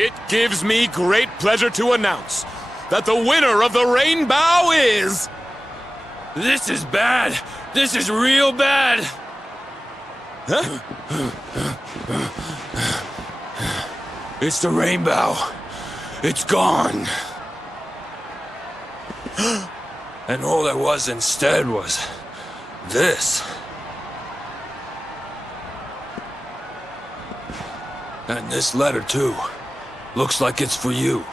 It gives me great pleasure to announce that the winner of the rainbow is... This is bad. This is real bad. Huh? It's the rainbow. It's gone. And all there was instead was this. And this letter too. Looks like it's for you.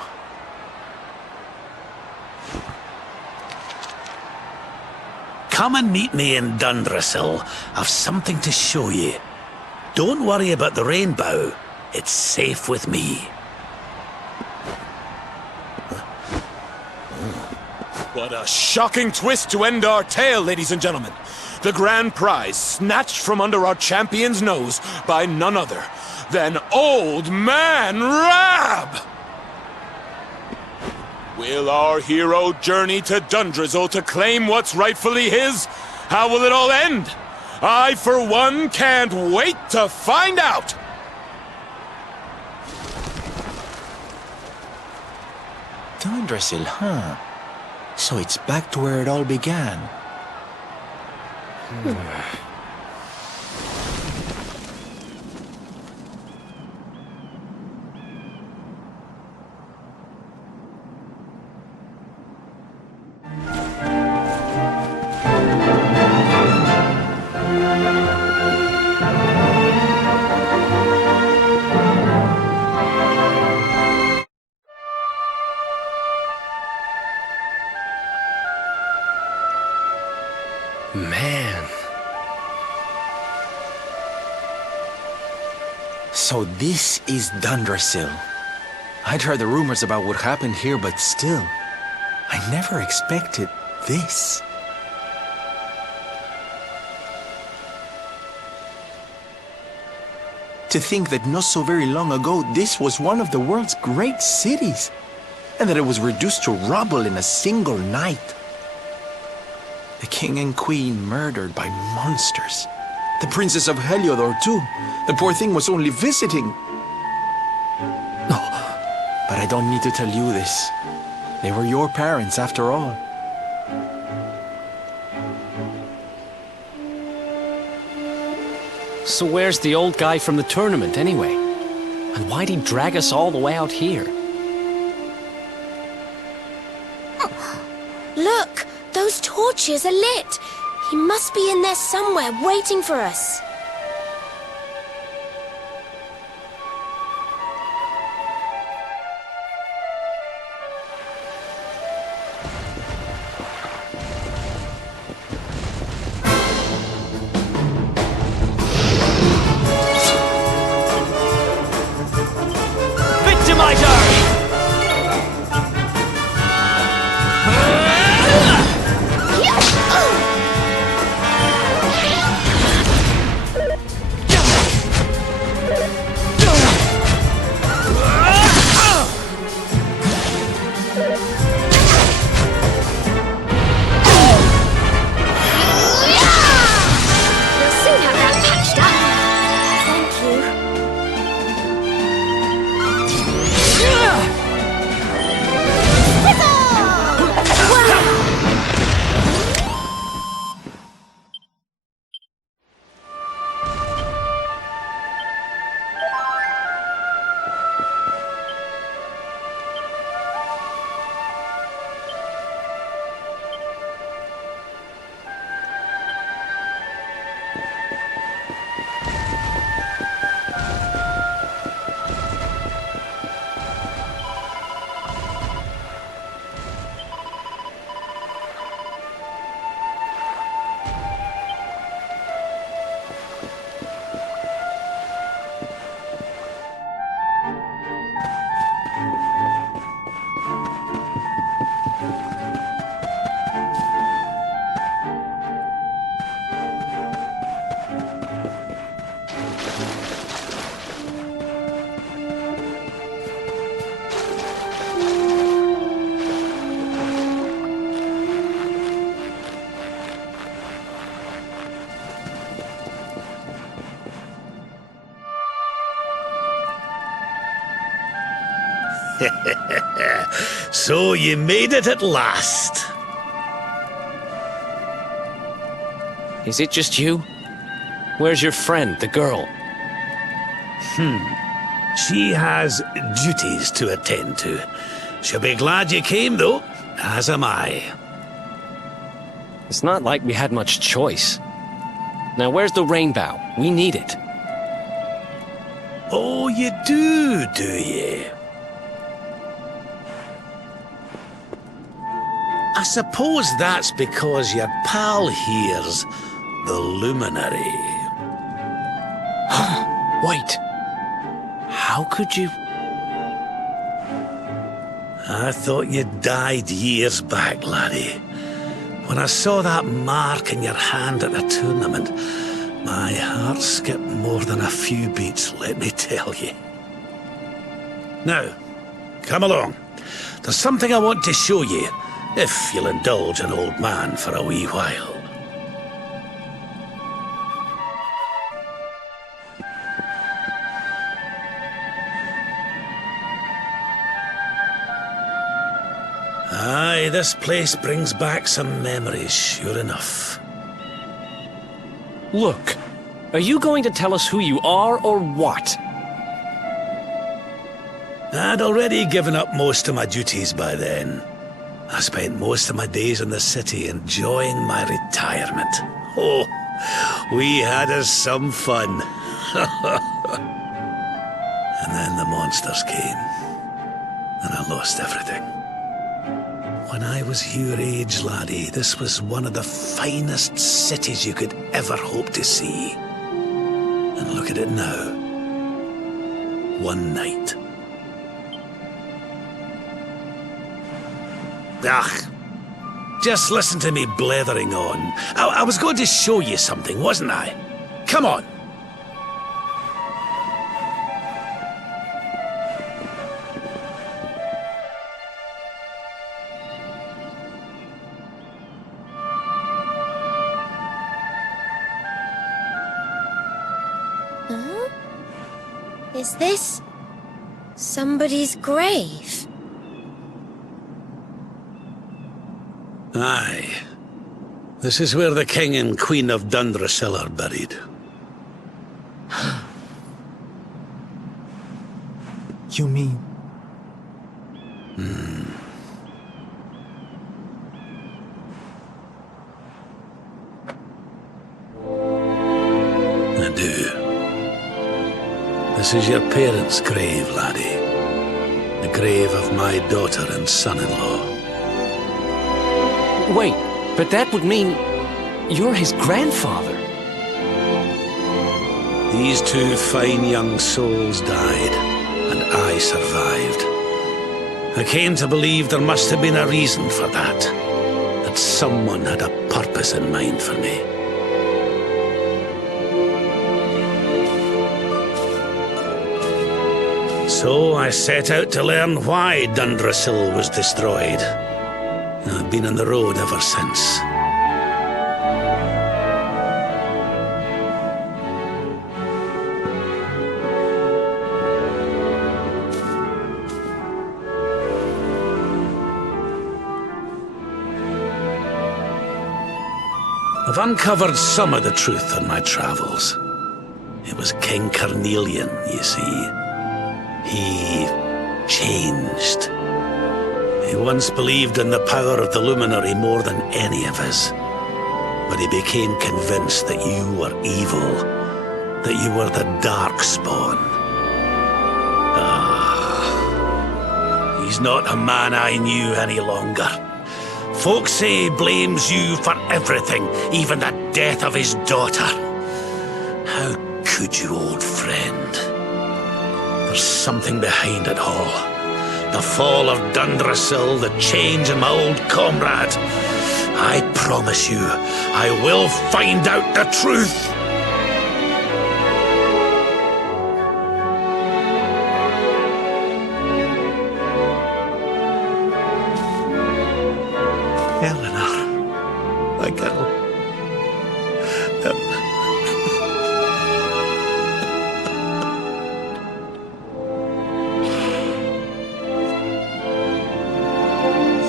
Come and meet me in Dundrasil. I've something to show you. Don't worry about the rainbow. It's safe with me. What a shocking twist to end our tale, ladies and gentlemen. The grand prize snatched from under our champion's nose by none other than Old Man Rab! Will our hero journey to Dundrasil to claim what's rightfully his? How will it all end? I, for one, can't wait to find out! Dundrasil, huh? So it's back to where it all began. Man. So this is Dundrasil. I'd heard the rumors about what happened here, but still, I never expected this. To think that not so very long ago, this was one of the world's great cities, and that it was reduced to rubble in a single night. The king and queen murdered by monsters. The princess of Heliodor, too. The poor thing was only visiting. No, but I don't need to tell you this. They were your parents, after all. So where's the old guy from the tournament, anyway? And why'd he drag us all the way out here? Look! Those torches are lit! He must be in there somewhere, waiting for us. So you made it at last. Is it just you? Where's your friend, the girl? She has duties to attend to. She'll be glad you came, though, as am I. It's not like we had much choice. Now, where's the rainbow? We need it. Oh, you do you? I suppose that's because your pal here's the luminary. Wait. How could you... I thought you died years back, laddie. When I saw that mark in your hand at the tournament, my heart skipped more than a few beats, let me tell you. Now, come along. There's something I want to show you, if you'll indulge an old man for a wee while. Aye, this place brings back some memories, sure enough. Look, are you going to tell us who you are or what? I'd already given up most of my duties by then. I spent most of my days in the city enjoying my retirement. Oh, we had us some fun. And then the monsters came, and I lost everything. When I was your age, laddie, this was one of the finest cities you could ever hope to see. And look at it now. One night. Just listen to me blethering on. I was going to show you something, wasn't I? Come on. Is this somebody's grave? Aye. This is where the King and Queen of Dundrasil are buried. You mean... I do. This is your parents' grave, laddie. The grave of my daughter and son-in-law. Wait, but that would mean you're his grandfather. These two fine young souls died, and I survived. I came to believe there must have been a reason for that. That someone had a purpose in mind for me. So I set out to learn why Dundrasil was destroyed. I've been on the road ever since. I've uncovered some of the truth on my travels. It was King Carnelian, you see. He changed. He once believed in the power of the luminary more than any of us. But he became convinced that you were evil, that you were the Darkspawn. He's not a man I knew any longer. Folks say he blames you for everything, even the death of his daughter. How could you, old friend? There's something behind it all. The fall of Dundrasil, the change in my old comrade. I promise you, I will find out the truth. Eleanor, my girl.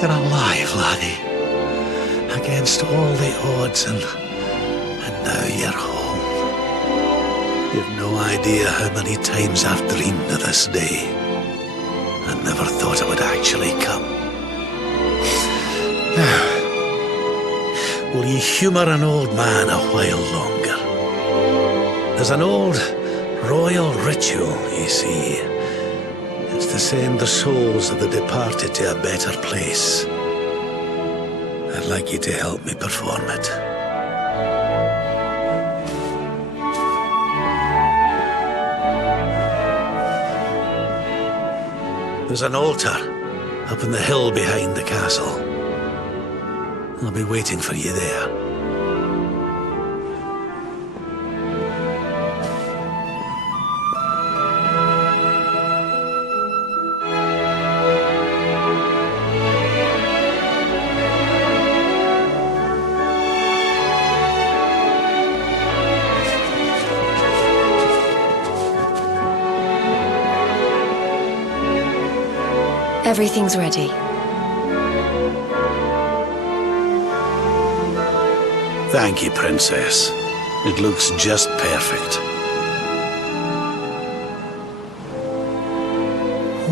You're alive, laddie. Against all the odds, and now you're home. You've no idea how many times I've dreamed of this day. I never thought it would actually come. Now, will you humour an old man a while longer? There's an old royal ritual, you see. It's to send the souls of the departed to a better place. I'd like you to help me perform it. There's an altar up on the hill behind the castle. I'll be waiting for you there. Everything's ready. Thank you, Princess. It looks just perfect.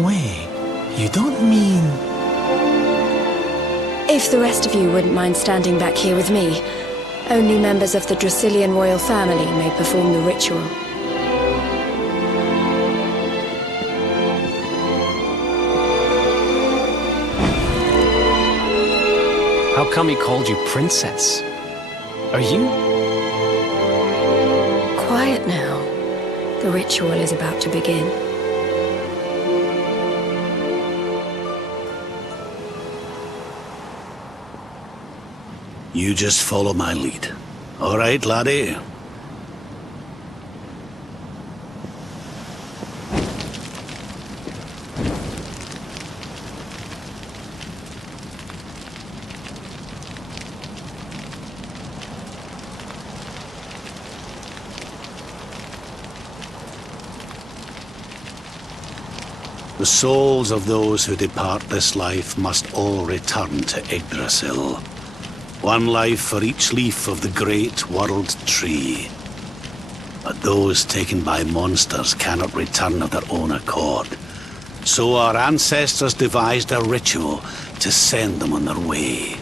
Wait, you don't mean... If the rest of you wouldn't mind standing back here with me, only members of the Dracilian royal family may perform the ritual. How come he called you princess? Are you? Quiet now. The ritual is about to begin. You just follow my lead. All right, laddie? The souls of those who depart this life must all return to Yggdrasil. One life for each leaf of the great world tree. But those taken by monsters cannot return of their own accord. So our ancestors devised a ritual to send them on their way.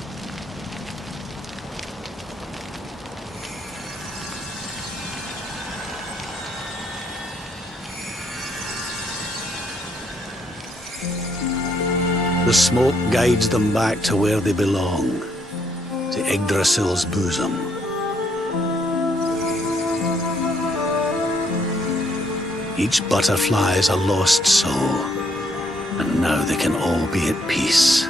The smoke guides them back to where they belong, to Yggdrasil's bosom. Each butterfly is a lost soul, and now they can all be at peace.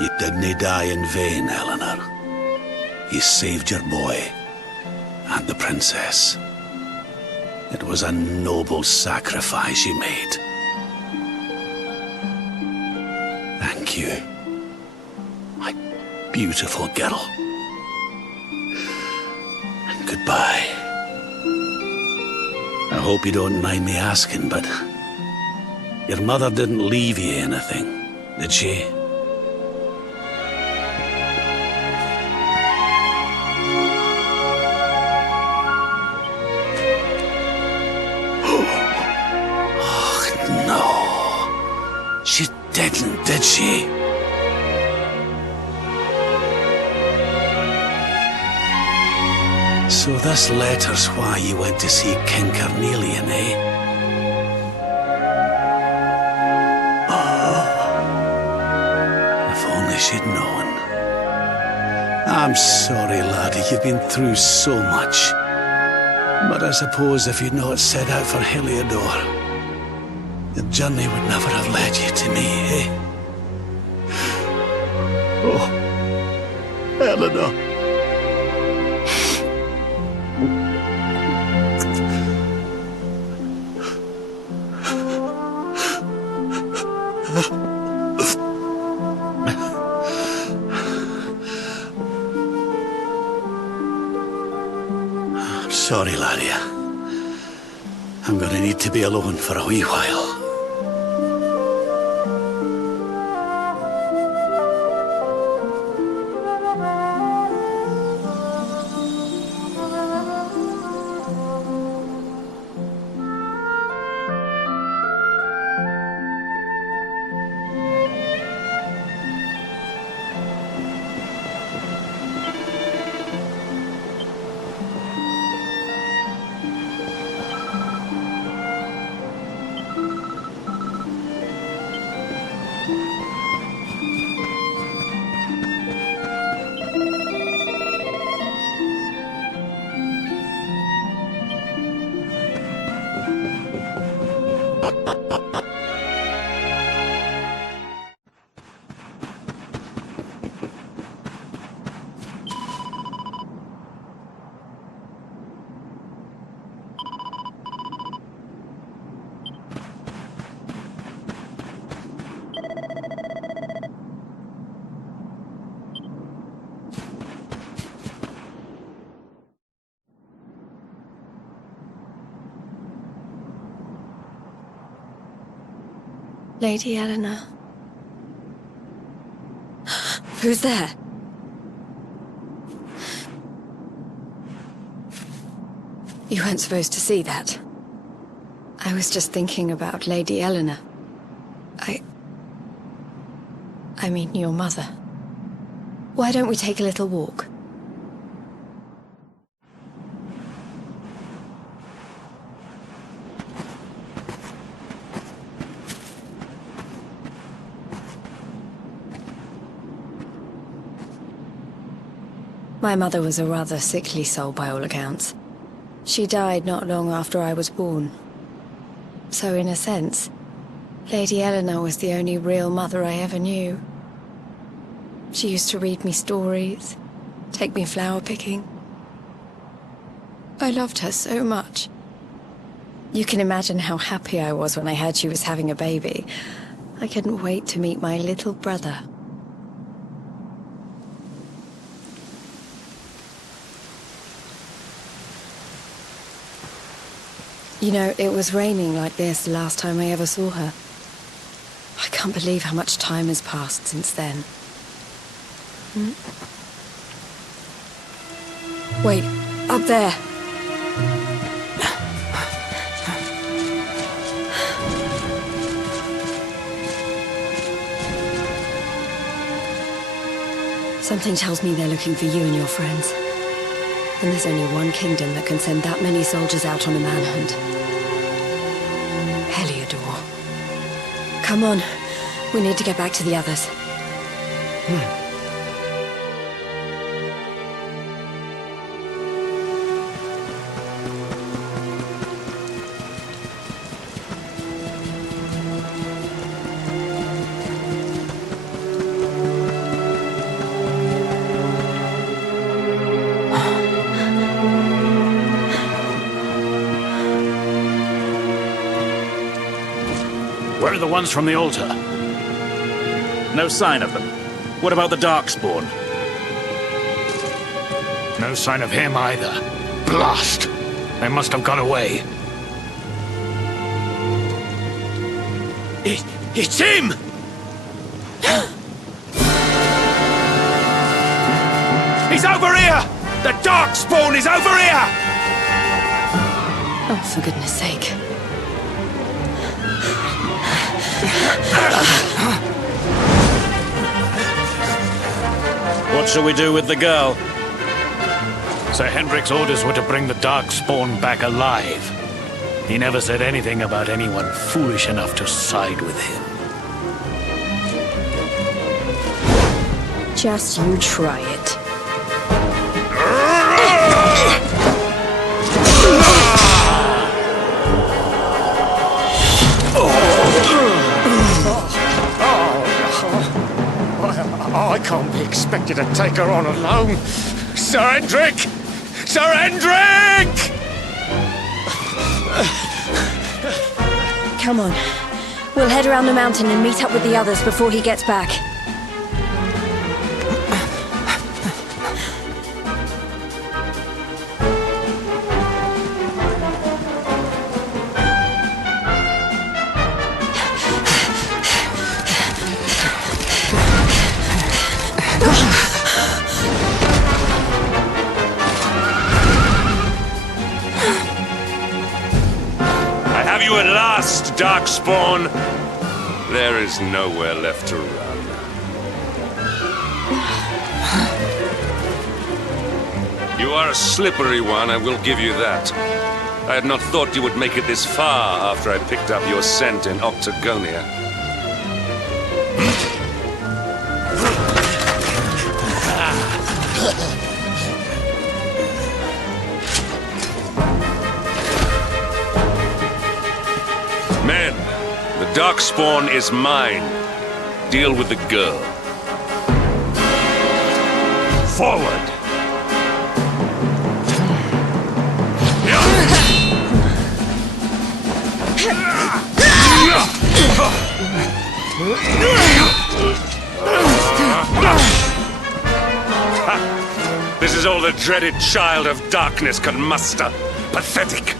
You didn't die in vain, Eleanor. You saved your boy and the princess. It was a noble sacrifice you made. Thank you, my beautiful girl. And goodbye. I hope you don't mind me asking, but your mother didn't leave you anything, did she? She didn't, did she? So this letter's why you went to see King Carnelian, eh? Oh, if only she'd known. I'm sorry, laddie, you've been through so much. But I suppose if you'd not set out for Heliodor, the journey would never have led you to me, eh? Oh, Eleanor. Sorry, laddie. I'm gonna need to be alone for a wee while. Lady Eleanor. Who's there? You weren't supposed to see that. I was just thinking about Lady Eleanor. I mean, your mother. Why don't we take a little walk? My mother was a rather sickly soul by all accounts. She died not long after I was born. So in a sense, Lady Eleanor was the only real mother I ever knew. She used to read me stories, take me flower picking. I loved her so much. You can imagine how happy I was when I heard she was having a baby. I couldn't wait to meet my little brother. You know, it was raining like this the last time I ever saw her. I can't believe how much time has passed since then. Wait, up there! Something tells me they're looking for you and your friends. And there's only one kingdom that can send that many soldiers out on a manhunt. Heliodor. Come on, we need to get back to the others. Where are the ones from the altar? No sign of them. What about the Darkspawn? No sign of him either. Blast! They must have gone away. It's him! He's over here! The Darkspawn is over here! Oh, for goodness sake. What shall we do with the girl? Sir Hendrik's orders were to bring the Darkspawn back alive. He never said anything about anyone foolish enough to side with him. Just you try it. I can't be expected to take her on alone. Sir Hendrik! Sir Hendrik! Come on. We'll head around the mountain and meet up with the others before he gets back. You at last, Darkspawn! There is nowhere left to run. You are a slippery one, I will give you that. I had not thought you would make it this far after I picked up your scent in Octagonia. Men, the Darkspawn is mine. Deal with the girl. Forward! This is all the dreaded child of darkness can muster. Pathetic!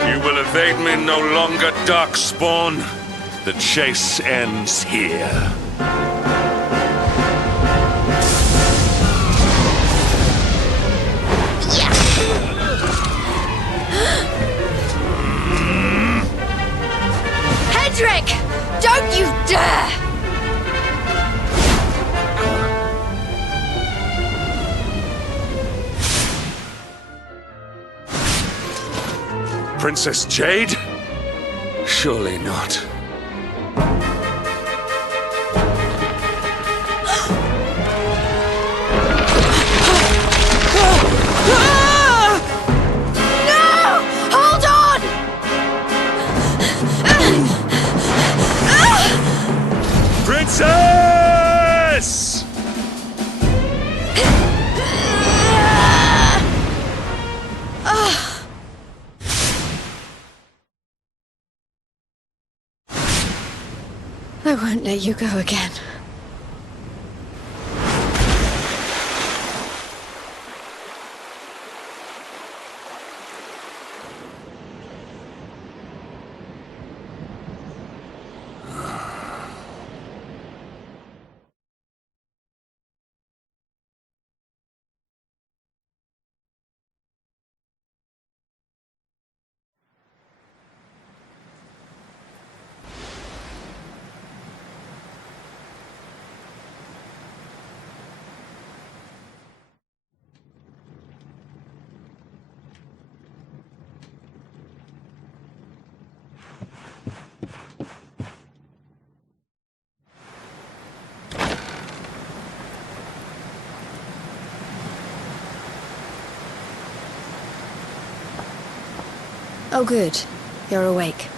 You will evade me no longer, Darkspawn. The chase ends here. Hedrick! Don't you dare! Princess Jade? Surely not. Princess! I won't let you go again. Oh, good. You're awake.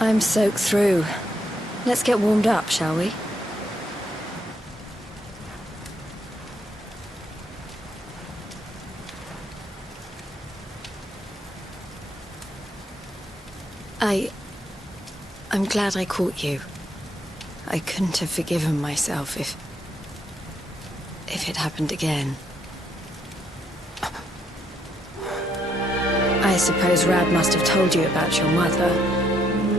I'm soaked through. Let's get warmed up, shall we? I'm glad I caught you. I couldn't have forgiven myself if it happened again. I suppose Rad must have told you about your mother,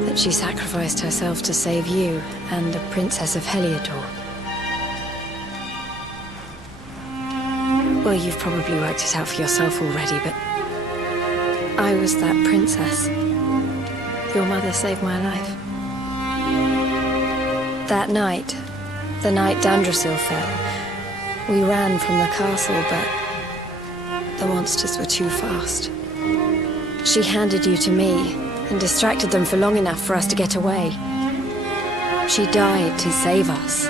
that she sacrificed herself to save you and the Princess of Heliodor. Well, you've probably worked it out for yourself already, but I was that princess. Your mother saved my life. That night, the night Dandrasil fell, we ran from the castle, but the monsters were too fast. She handed you to me and distracted them for long enough for us to get away. She died to save us.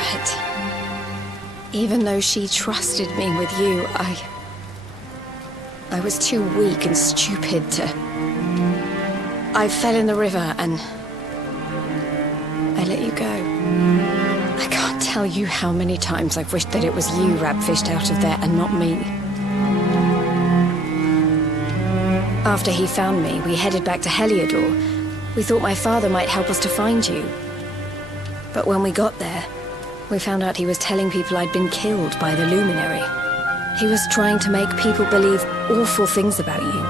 But Even though she trusted me with you, I was too weak and stupid to... I fell in the river and... I let you go. I can't tell you how many times I've wished that it was you rab-fished out of there and not me. After he found me, we headed back to Heliodor. We thought my father might help us to find you. But when we got there, we found out he was telling people I'd been killed by the Luminary. He was trying to make people believe awful things about you.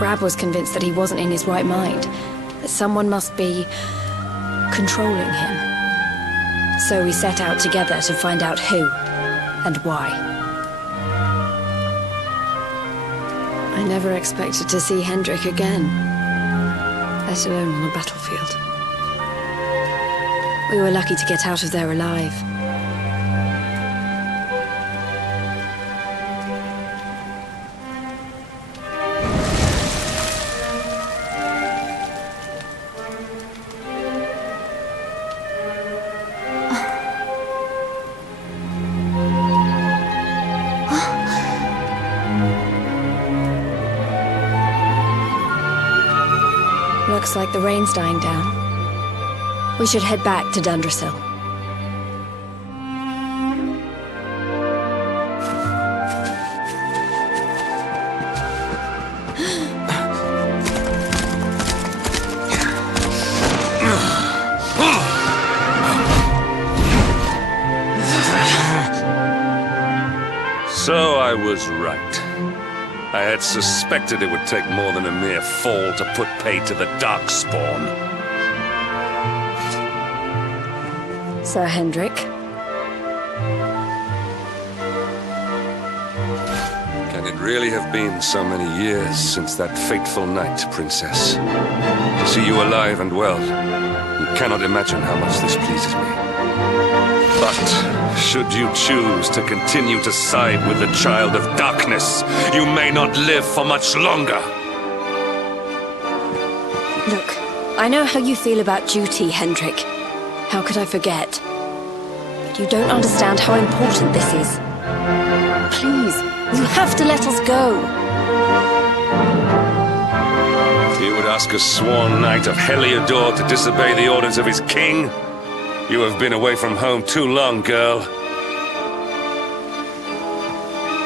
Rab was convinced that he wasn't in his right mind, that someone must be controlling him. So we set out together to find out who and why. I never expected to see Hendrik again, let alone on the battlefield. We were lucky to get out of there alive. Looks like the rain's dying down. We should head back to Dundrasil. So I was right. I had suspected it would take more than a mere fall to put pay to the Darkspawn. Sir Hendrik? Can it really have been so many years since that fateful night, Princess? To see you alive and well, you cannot imagine how much this pleases me. But, should you choose to continue to side with the Child of Darkness, you may not live for much longer. Look, I know how you feel about duty, Hendrik. How could I forget? But you don't understand how important this is. Please, you have to let us go. You would ask a sworn knight of Heliodor to disobey the orders of his king? You have been away from home too long, girl.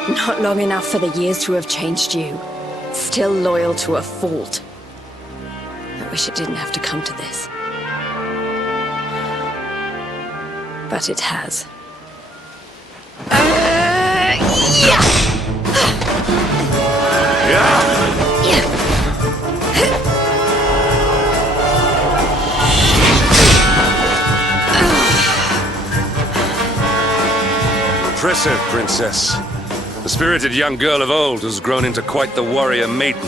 Not long enough for the years to have changed you. Still loyal to a fault. I wish it didn't have to come to this. But it has. Impressive, Princess. The spirited young girl of old has grown into quite the warrior maiden.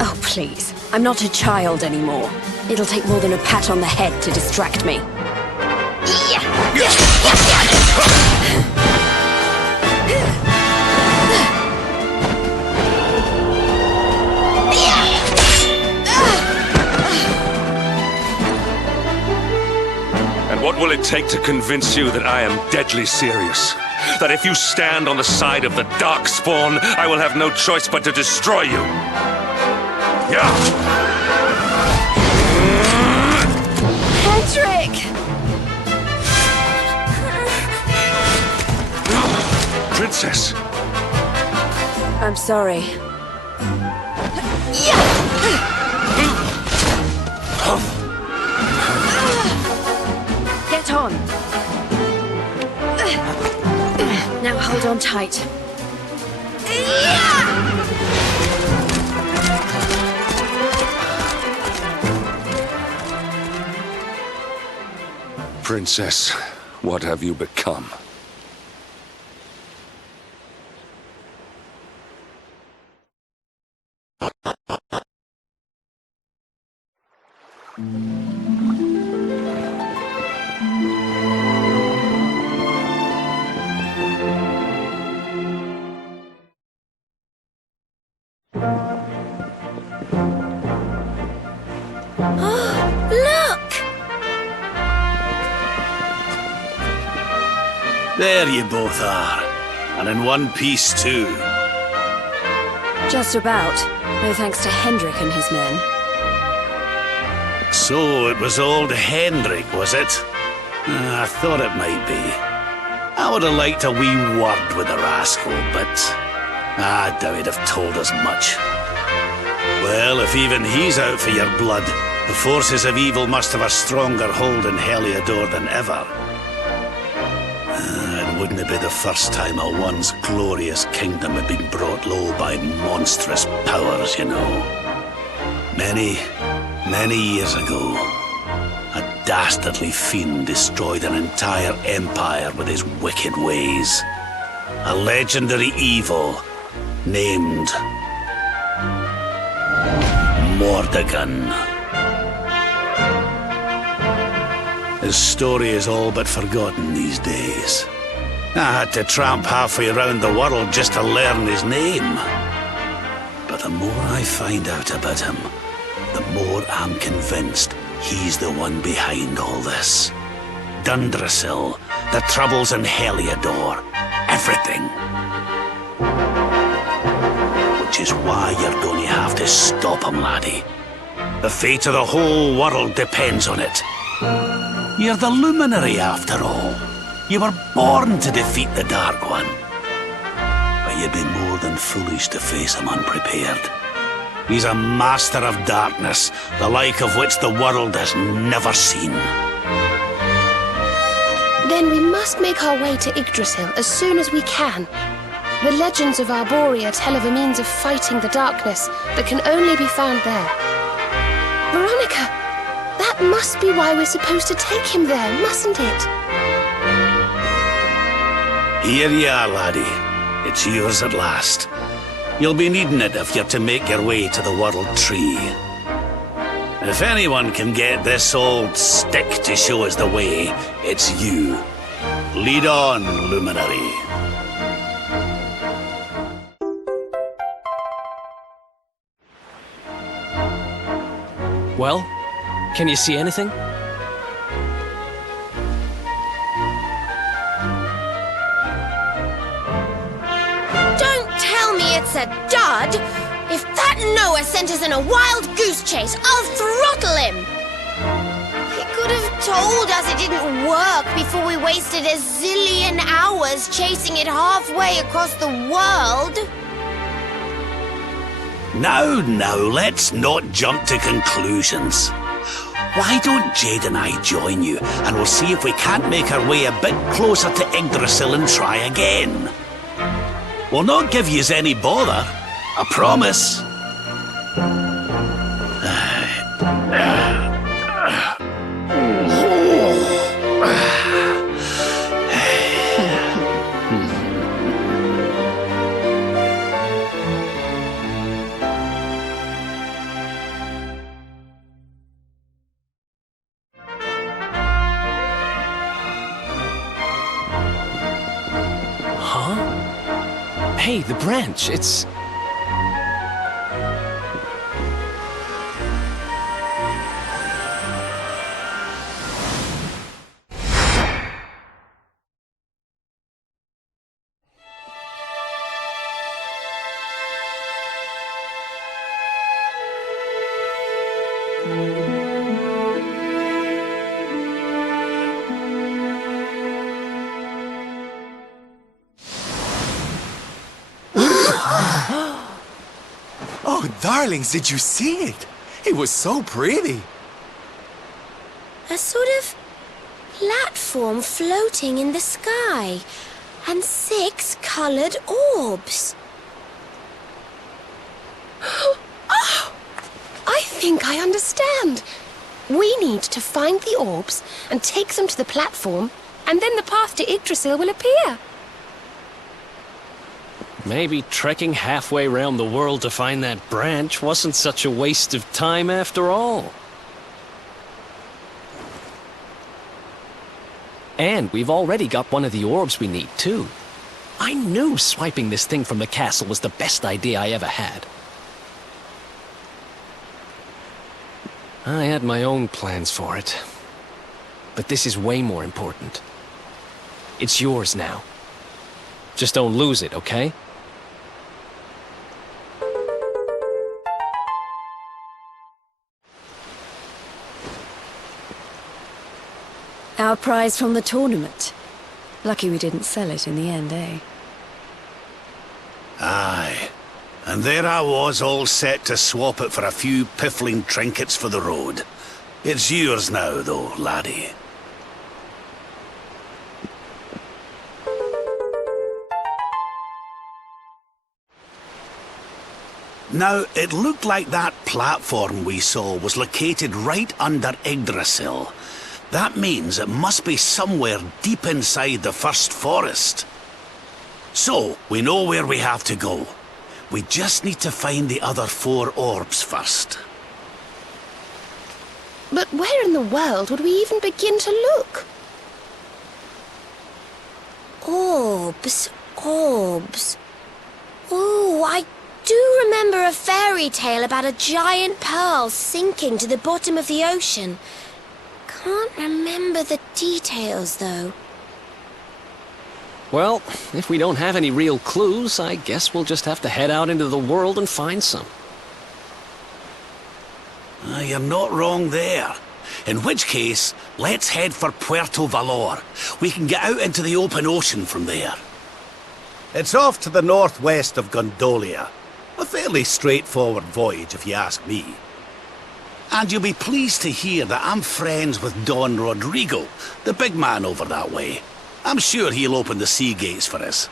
Oh, please. I'm not a child anymore. It'll take more than a pat on the head to distract me. And what will it take to convince you that I am deadly serious? That if you stand on the side of the Darkspawn, I will have no choice but to destroy you? Yeah! Hendrik! Princess! I'm sorry. Get on. Now hold on tight. Princess, what have you become? Look! There you both are. And in one piece, too. Just about. No thanks to Hendrik and his men. So it was old Hendrik, was it? I thought it might be. I would have liked a wee word with the rascal, but I doubt he'd have told us much. Well, if even he's out for your blood, the forces of evil must have a stronger hold in Heliodor than ever. It wouldn't be the first time a once glorious kingdom had been brought low by monstrous powers, you know. Many years ago, a dastardly fiend destroyed an entire empire with his wicked ways. A legendary evil named Mordegon. His story is all but forgotten these days. I had to tramp halfway around the world just to learn his name. But the more I find out about him, the more I'm convinced he's the one behind all this. Dundrasil, the troubles in Heliodor, everything. Which is why you're going to have to stop him, laddie. The fate of the whole world depends on it. You're the luminary, after all. You were born to defeat the Dark One. But you'd be more than foolish to face him unprepared. He's a master of darkness, the like of which the world has never seen. Then we must make our way to Yggdrasil as soon as we can. The legends of Arborea tell of a means of fighting the darkness that can only be found there. Veronica, that must be why we're supposed to take him there, mustn't it? Here you are, laddie. It's yours at last. You'll be needing it if you're to make your way to the World Tree. If anyone can get this old stick to show us the way, it's you. Lead on, Luminary. Well, can you see anything? It's a dud. If that Noah sent us in a wild goose chase, I'll throttle him. He could have told us it didn't work before we wasted a zillion hours chasing it halfway across the world. Now, let's not jump to conclusions. Why don't Jade and I join you, and we'll see if we can't make our way a bit closer to Yggdrasil and try again. We'll not give yous any bother, I promise. Hey, the branch, it's... Oh, darlings, did you see it? It was so pretty. A sort of platform floating in the sky, and 6 colored orbs. Oh, I think I understand. We need to find the orbs and take them to the platform, and then the path to Yggdrasil will appear. Maybe trekking halfway around the world to find that branch wasn't such a waste of time after all. And we've already got one of the orbs we need, too. I knew swiping this thing from the castle was the best idea I ever had. I had my own plans for it. But this is way more important. It's yours now. Just don't lose it, okay? Our prize from the tournament. Lucky we didn't sell it in the end, eh? Aye. And there I was, all set to swap it for a few piffling trinkets for the road. It's yours now, though, laddie. Now, it looked like that platform we saw was located right under Yggdrasil. That means it must be somewhere deep inside the first forest. So, we know where we have to go. We just need to find the other 4 orbs first. But where in the world would we even begin to look? Orbs. Oh, I do remember a fairy tale about a giant pearl sinking to the bottom of the ocean. Can't remember the details, though. Well, if we don't have any real clues, I guess we'll just have to head out into the world and find some. You're not wrong there. In which case, let's head for Puerto Valor. We can get out into the open ocean from there. It's off to the northwest of Gondolia. A fairly straightforward voyage, if you ask me. And you'll be pleased to hear that I'm friends with Don Rodrigo, the big man over that way. I'm sure he'll open the sea gates for us.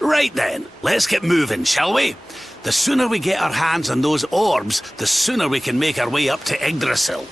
Right then, let's get moving, shall we? The sooner we get our hands on those orbs, the sooner we can make our way up to Yggdrasil.